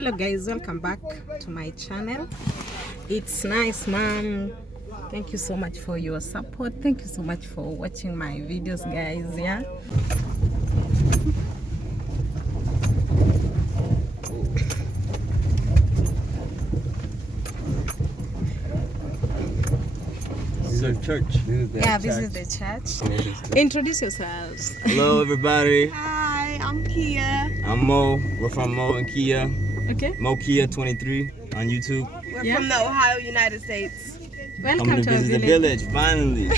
Hello guys, welcome back to my channel. It's nice, mom. Thank you so much for your support. Thank you so much for watching my videos, guys. Yeah, This is our church. this is the church. Introduce yourselves. Hello, everybody. Hi, I'm Kia. I'm Mo. We're from Mo and Kia. Okay. Mo Kia 23 on YouTube. We're from the Ohio, United States. Welcome Coming to to our visit the village. village. Finally,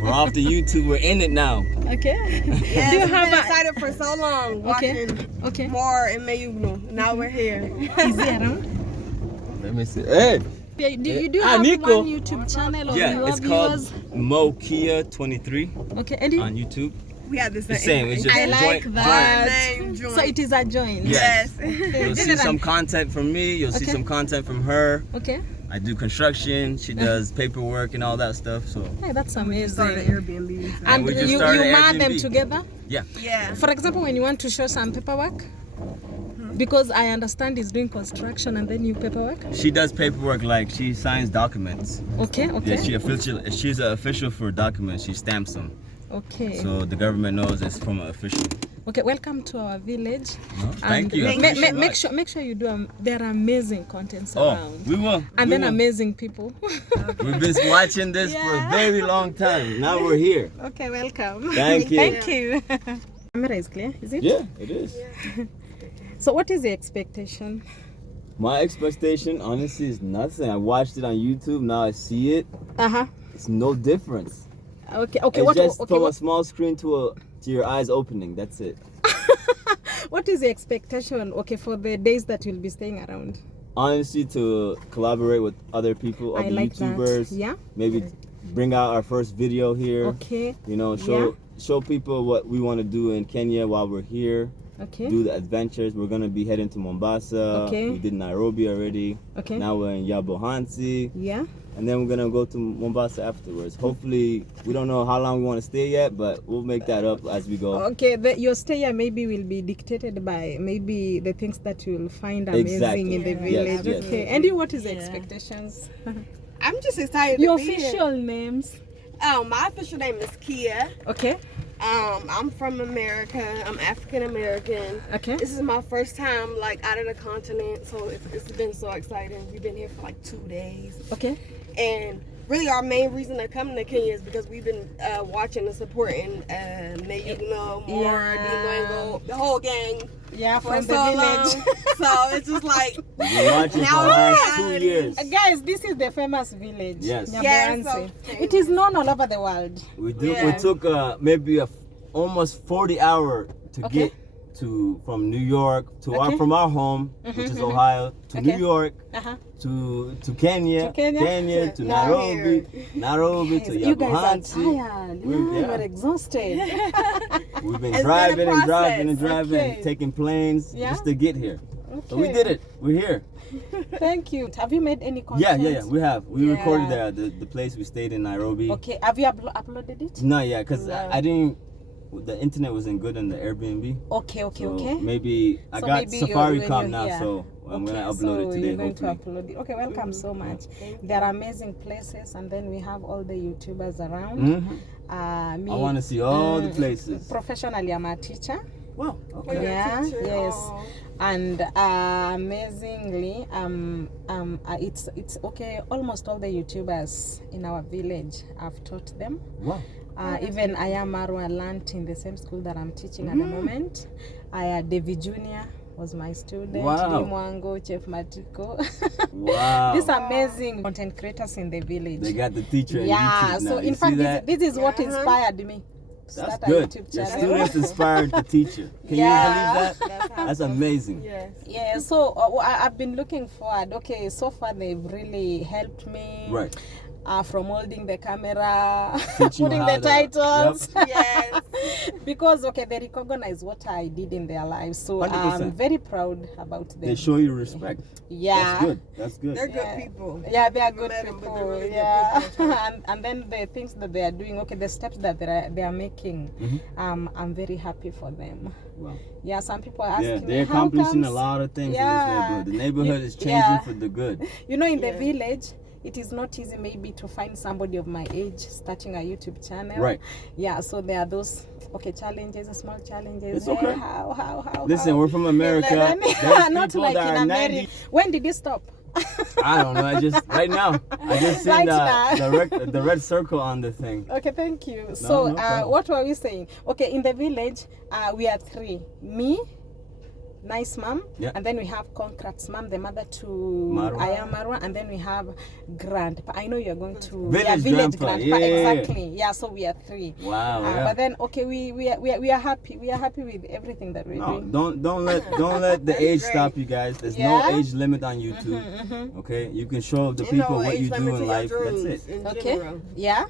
we're off the YouTube. We're in it now. Okay. Yes, Do you we've have been a? excited for so long Okay. watching Okay. more in Mayugno. Now we're here. Is he around? Let me see. Hey. Do you have Nico. one YouTube channel or you Yeah, have it's viewers? called Mo Kia 23 Okay. And you? on YouTube. We have the The same. It's just I like joint. that. Name So it is a joint. Yeah. Yes. You'll see some content from me. You'll see Okay. some content from her. Okay. I do construction. She does paperwork and all that stuff. So Hey, that's Started amazing. Airbnb. And we just you started mark them Airbnb. together? Yeah. For example, when you want to show some paperwork, because I understand he's doing construction and then you paperwork. she does paperwork, like she signs documents. Okay, okay. Yeah, she's an official for documents. She stamps them, Okay. so the government knows it's from an official. Okay, welcome to our village. No, thank you. I Ma- appreciate make it. sure you do there are amazing contents Oh, around. we will. And we then will. amazing people. We've been watching this for a Yeah. very long time. Now we're here. Okay, welcome. Thank you. Thank you. Camera is clear, is it? Yeah, it is. So what is the expectation? My expectation, honestly, is nothing. I watched it on YouTube. Now I see it. Uh-huh. It's no difference. Okay, It's just from a small screen to your eyes opening. That's it. what is the expectation, okay, for the days that you'll be staying around? Honestly, to collaborate with other people, I other like YouTubers. that. Yeah. Maybe bring out our first video here. Okay. You know, show people what we want to do in Kenya while we're here. Okay. Do the adventures. We're gonna be heading to Mombasa. Okay. We did Nairobi already. Okay. Now we're in Yabohansi, Yeah. and then we're gonna go to Mombasa afterwards. Hopefully, we don't know how long we want to stay yet, but we'll make that up as we go. Okay, your stay here maybe will be dictated by maybe the things that you'll find amazing Exactly. in the Yeah. village. Yes, yes. Okay. And you, what is the expectations? I'm just excited Your to be here. official names. My official name is Kia. Okay. I'm from America. I'm African American. Okay. This is my first time like out of the continent, so it's been so exciting. We've been here for like 2 days. Okay. And really, our main reason to come to Kenya is because we've been watching and supporting Mayugno, Mora, Dingo, the whole gang Yeah, for from so the long. village. So it's just like, We've been watching for the Now last we're 2 years. Guys, this is the famous village. Yes. Yeah, Nyabohansi. so It is known all over the world. We Yeah. took maybe almost 40 hours to Okay. get to from New York to Okay. from our home, which is Ohio, to Okay. New York, Uh-huh. to Kenya, To Kenya. to Now Nairobi, Nairobi to You guys are Yabohansi. tired. Yeah. You're exhausted. We've been It's been a driving and driving and process. driving, Okay. and taking planes Yeah. just to get here. Okay. So we did it. We're here. Thank you. Have you made any Yeah, content? yeah. We have. We Yeah. recorded there. The place we stayed in Nairobi. Okay. Have you uploaded it? Not yet, because No. I didn't. The internet wasn't good in the Airbnb. Okay, okay, So okay. maybe I So got maybe you're- Safari when Com you're now, here. so I'm gonna Okay, upload it so today. you're going to Hopefully. upload it. Okay, welcome so much. There are amazing places, and then we have all the YouTubers around. Mhm. Me, I want to see all the places. Professionally, I'm a teacher. Wow. You're Okay. a Yeah, teacher. yes. Aw. And amazingly, it's okay. Almost all the YouTubers in our village, I've taught them. Wow. Even I am Marwa learned in the same school that I'm teaching at the moment. David Jr. was my student. Wow. Dimwango, Chef Matiko. Wow. These amazing content creators in the village. They got the teacher on Yeah, YouTube now. so You in see fact, that? this is what Yeah. inspired me to That's start a good. YouTube Your channel. students inspired the teacher. Can Yeah. you believe that? That's how That's it goes. amazing. Yes. Yeah, so I've been looking forward. Okay, so far they've really helped me. Right. from holding the camera, Teach you putting how the to- titles. Yes. Because okay, they recognize what I did in their lives, so 100%. I'm very proud about them. They show you respect. Yeah. That's good. That's good. They're Yeah. good people. Yeah, they are Never good met 'em, but people. they're really good Yeah, people. and then the things that they are doing, okay, the steps that they are making, I'm very happy for them. Wow. Yeah, some people are asking Yeah, me, they're how accomplishing comes, a lot of things Yeah. in this neighborhood. The neighborhood is changing Yeah. for the good. you know, in the Yeah. village, it is not easy maybe to find somebody of my age starting a YouTube channel. Right. Yeah, so there are those challenges, small challenges. It's okay. Hey, how? Listen, how? we're from America. Let me- There's not people like that in are America. 90. When did you stop? I don't know. I just right now. I just seen Right now. the red circle on the thing. Okay, thank you. So, no problem. what were we saying? Okay, in the village, we are three. Me, nice mom, Yeah. and then we have Concrat's mom, the mother to Marwa. Marwa, and then we have grandpa. I know you're going to Village village grandpa, grandpa. yeah. Exactly. Yeah, so we are three. Wow. Yeah. But then, okay, we are happy. We are happy with everything that we're No, doing. don't let the age great. stop you guys. There's Yeah. no age limit on YouTube. Okay, you can show the And people no what age you do limit to in your life. That's dreams it. in Okay. general. Yeah.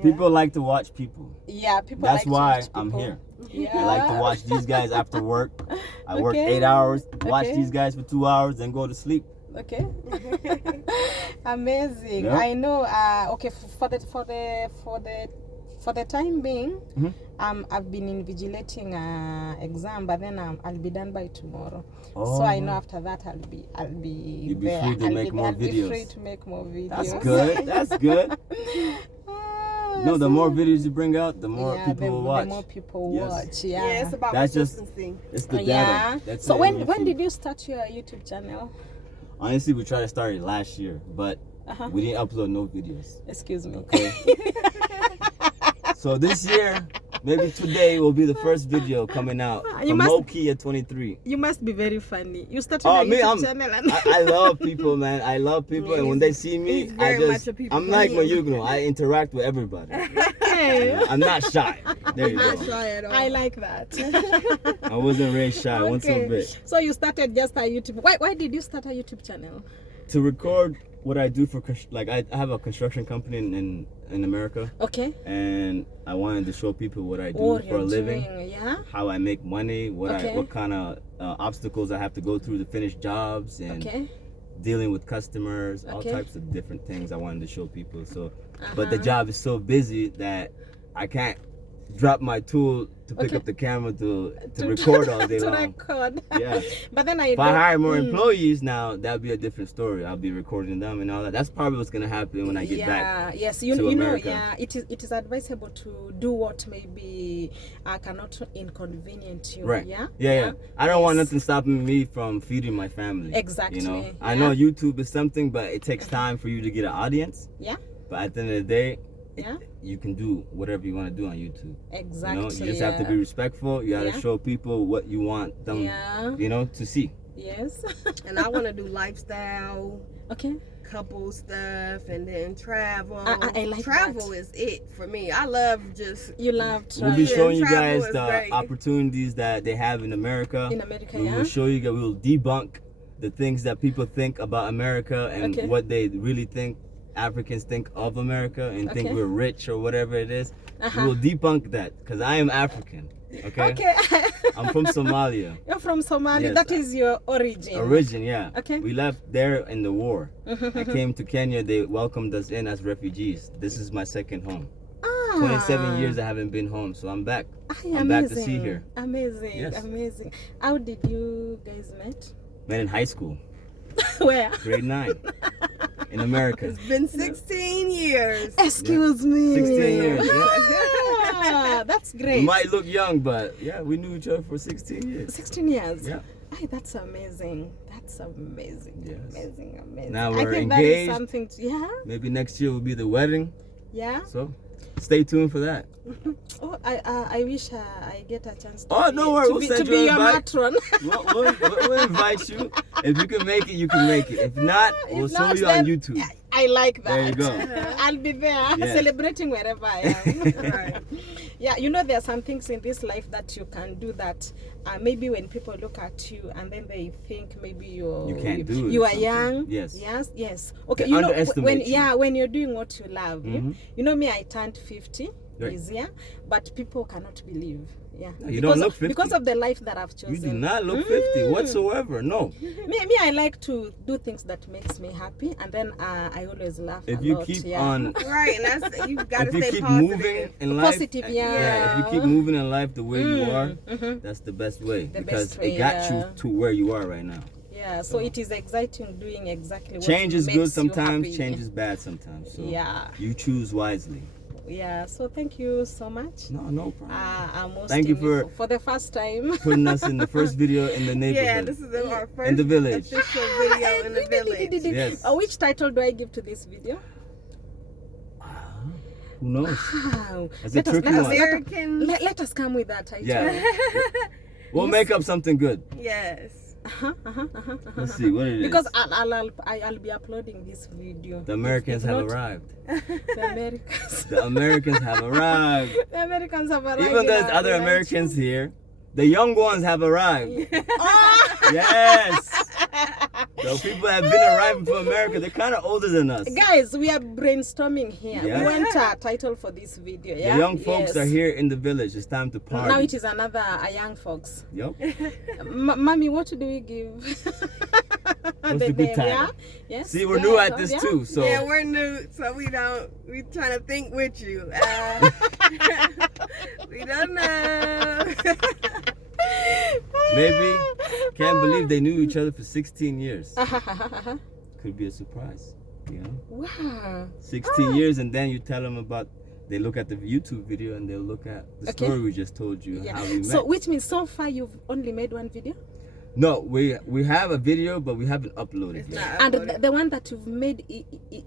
People like to watch people. Yeah. People. That's like to why watch I'm people. here. Yeah. I like to watch these guys after work. I work Okay. 8 hours, watch Okay. these guys for 2 hours, then go to sleep. Okay. Amazing. Yeah. I know. Okay, for the time being, I've been invigilating exam, but then I'll be done by tomorrow. So I know after that I'll be You'll be there. free to I'll make be, more I'll be videos. free to make more videos. That's good. That's good. No, the more videos you bring out, the more people will watch. The more people Yes. watch. Yeah, Yeah. it's about That's just- consistency. It's the data. Yeah. That's So it. when If you- did you start your YouTube channel? Honestly, we tried to start it last year, but Uh-huh. we didn't upload no videos. Excuse me. Okay. So this year, maybe today will be the first video coming out You from must- Moki at 23. You must be very funny. You started Oh, a me, YouTube channel and I love people, man. I love people, and when they see me, he's very much a people I'm like person. Mayugno. I interact with everybody. Hey. I'm not shy. There you Not go. shy at all. I like that. I wasn't raised shy. I wasn't so big. So you started just a YouTube. Why did you start a YouTube channel? To record what I do for, like, I have a construction company in America, Okay. and I wanted to show people what I do What for a you're living. doing, yeah. How I make money, Okay. what kind of obstacles I have to go through to finish jobs, and Okay. dealing with customers, all Okay. types of different things I wanted to show people. So, but the Uh-huh. job is so busy that I can't drop my tool to pick Okay. up the camera to record all day to long. record. Yeah. But then If I hire more employees now, that'd be a different story. I'll be recording them and all that. That's probably what's gonna happen when I get back. Yes, to you know, America. yeah, it is advisable to do what maybe cannot inconvenience you. Right. Yeah. Yeah. I don't want Yes. nothing stopping me from feeding my family. Exactly, You know, yeah. I know YouTube is something, but it takes time for you to get an audience. Yeah. But at the end of the day, Yeah. you can do whatever you want to do on YouTube. Exactly. You know, you just have to be respectful. You gotta Yeah. show people what you want them, Yeah. you know, to see. Yes. And I want to do lifestyle, Okay. couple stuff, and then travel. I like travel that. is it for me. I love just You love We'll be travel. showing you travel guys is the great. opportunities that they have in America. In America, We yeah. will show you guys. We will debunk the things that people think about America and Okay. what they really think Africans think of America and think Okay. we're rich or whatever it is. Uh-huh. We will debunk that because I am African. Okay. Okay. I'm from Somalia. You're from Somalia. Yes. That is your origin. Origin, yeah. Okay. We left there in the war. I came to Kenya. They welcomed us in as refugees. This is my second home. 27 years I haven't been home, so I'm back. I'm back to see here. Amazing. Yes. Amazing. How did you guys met? Met in high school, Where? grade 9, in America. It's been 16 years. Excuse me. 16 years, Ah, that's great. We might look young, but yeah, we knew each other for 16 years. 16 years. Yeah. Ay, that's amazing. That's amazing. Yes. Amazing. Amazing. Now I we're think engaged. that is something to, yeah. Maybe next year will be the wedding, Yeah. so stay tuned for that. Oh, I wish I get a chance to Oh, be, don't worry, to we'll be, send to you be an your invite. matron. We'll invite you. If you can make it, you can make it. If not, we'll If show not, you on then YouTube. I like that. There you go. I'll be there Yes. celebrating wherever I am. Right. Yeah, you know, there are some things in this life that you can do that maybe when people look at you and then they think maybe You can't do it you or are something. young. Yes. Yes. Okay, They you know, underestimate you. when you're doing what you love, Mhm. you know me, I turned 50 Right. this year, but people cannot believe. Yeah. No, you don't look 50. Because of the life that I've chosen. You do not look 50 whatsoever. No. Me, I like to do things that makes me happy, and then I always laugh If a you lot. keep yeah. on, Right, and that's you gotta if you stay keep positive. moving in life, Positive, yeah. If you keep moving in life the way you are, Mhm. that's the best way The because best way, it got yeah. you to where you are right now. Yeah, so it is exciting doing exactly what Change is makes good you sometimes, happy. change is bad sometimes. So Yeah. you choose wisely. Yeah, so thank you so much. No problem. I'm hosting Thank you you for the first time. Putting us in the first video in the neighborhood. Yeah, this is our first in the village. official video in the village. Yes. Which title do I give to this video? Who knows? Wow. That's a tricky one. American. Let us come with that title. Yeah. We'll make up something good. Yes. Let's see what it is. Because I'll be uploading this video. The Americans If have not, arrived. The Americans. The Americans have arrived. The Americans have arrived. Even in there's our other village. Americans here. The young ones have arrived. Yes. So people have been arriving from America. They're kind of older than us. Guys, we are brainstorming here. Yeah. We want a title for this video. Yeah? The young folks Yes. are here in the village. It's time to party. Now it is another young folks. Yep. Mommy, what do we give? What's the good title? Yeah? Yes. See, we're Yeah, new at so, this yeah. too. So Yeah, we're new, so we trying to think with you. We don't know. maybe, can't believe they knew each other for 16 years. Could be a surprise. You know? Wow. 16 years, and then you tell them about, they look at the YouTube video and they'll look at the Okay. story we just told you, Yeah. how we met. So which means so far you've only made one video? No, we have a video, but we haven't uploaded It's yet. not And uploaded. the one that you've made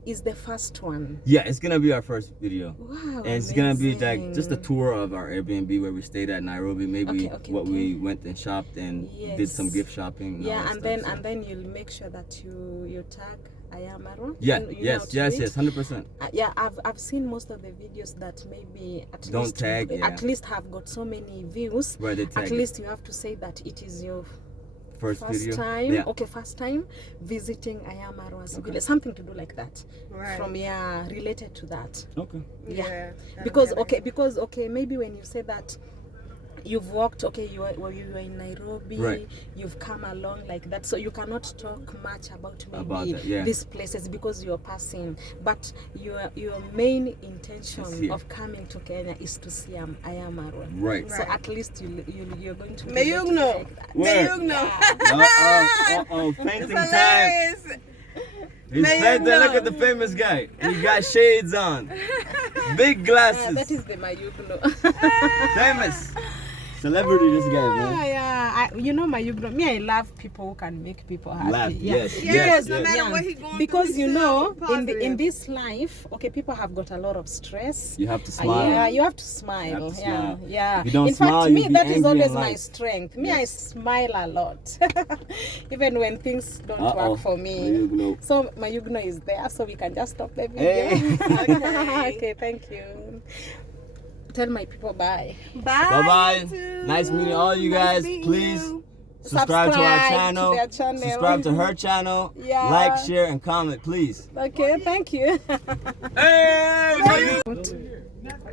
is the first one. Yeah, it's gonna be our first video. Wow. And it's gonna be like amazing. just a tour of our Airbnb where we stayed at Nairobi, maybe Okay, what okay. we went and shopped and did some Yes. gift shopping. And all Yeah, that and stuff, so. then you'll make sure that you tag Ayamaro. Yeah, You know how yes, to yes, do it. yes, 100%. Yeah, I've seen most of the videos that maybe at Don't least tag, yeah. at least have got so many views. Where they tag At it. least you have to say that it is your First video. time. Yeah. Okay, first time visiting Ayamaro's village. Something to do like that. Right. From related to that. Okay. Yeah. that'll Because be okay, maybe when you say that you've walked, okay, you were in Nairobi, Right. you've come along like that, so you cannot talk much about About maybe that, yeah. these places because you're passing, but your main Is intention here. of coming to Kenya is to see Ayamaro. Right. So at least you're going to May you relate know. like that. May Where? you know. Fainting It's time. hilarious. He's May you fainting. Look know. at the famous guy. He got shades on, big glasses. That is the Mayugno. Famous celebrity. This guy, man. Yeah, you know Mayugno. Me, I love people who can make people happy. Laugh, Yeah. yes, Yes, yes, no yes. matter what he going Because through, you he's know, still in positive. this life, okay, people have got a lot of stress. You have to smile. Yeah, you have to smile. You have to yeah, smile. yeah. If you don't in smile, fact, me, you'll be that is angry in always my life. strength. Me, I smile a lot, even when things don't Uh-oh. work for me. Mayugno. So Mayugno is there, so we can just stop the video. Hey. Okay. Okay, thank you. Tell my people bye. Bye. Bye-bye. YouTube. Nice meeting all you Nice guys. meeting Please you. subscribe to our Subscribe to channel. their channel. Subscribe to her channel. Yeah. Like, share, and comment, please. Okay, thank you. Hey!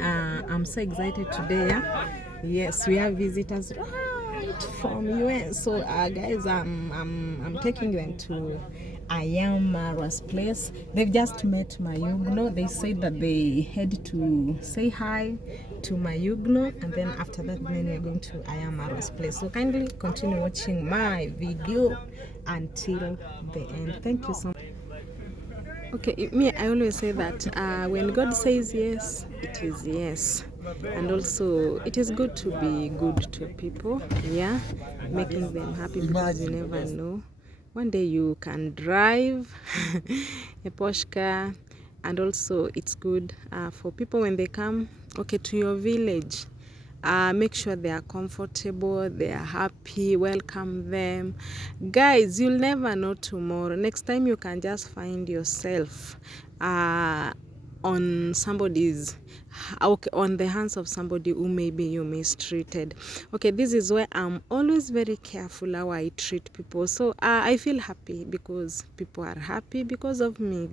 I'm so excited today. Yeah? Yes, we have visitors right from US. So, guys, I'm taking them to Ayamara's place. They've just met Mayugno. They said that they had to say hi to Mayugno, and then after that, then we're going to Ayamara's place. So kindly continue watching my video until the end. Thank you so much. Okay, me, I always say that when God says yes, it is yes. And also, it is good to be good to people, yeah, making them happy because you never know. One day you can drive a Porsche car, and also it's good for people when they come, okay, to your village. Make sure they are comfortable, they are happy, welcome them. Guys, you'll never know tomorrow. Next time you can just find yourself on somebody's, okay, on the hands of somebody who maybe you mistreated. Okay, this is where I'm always very careful how I treat people. So I feel happy because people are happy because of me.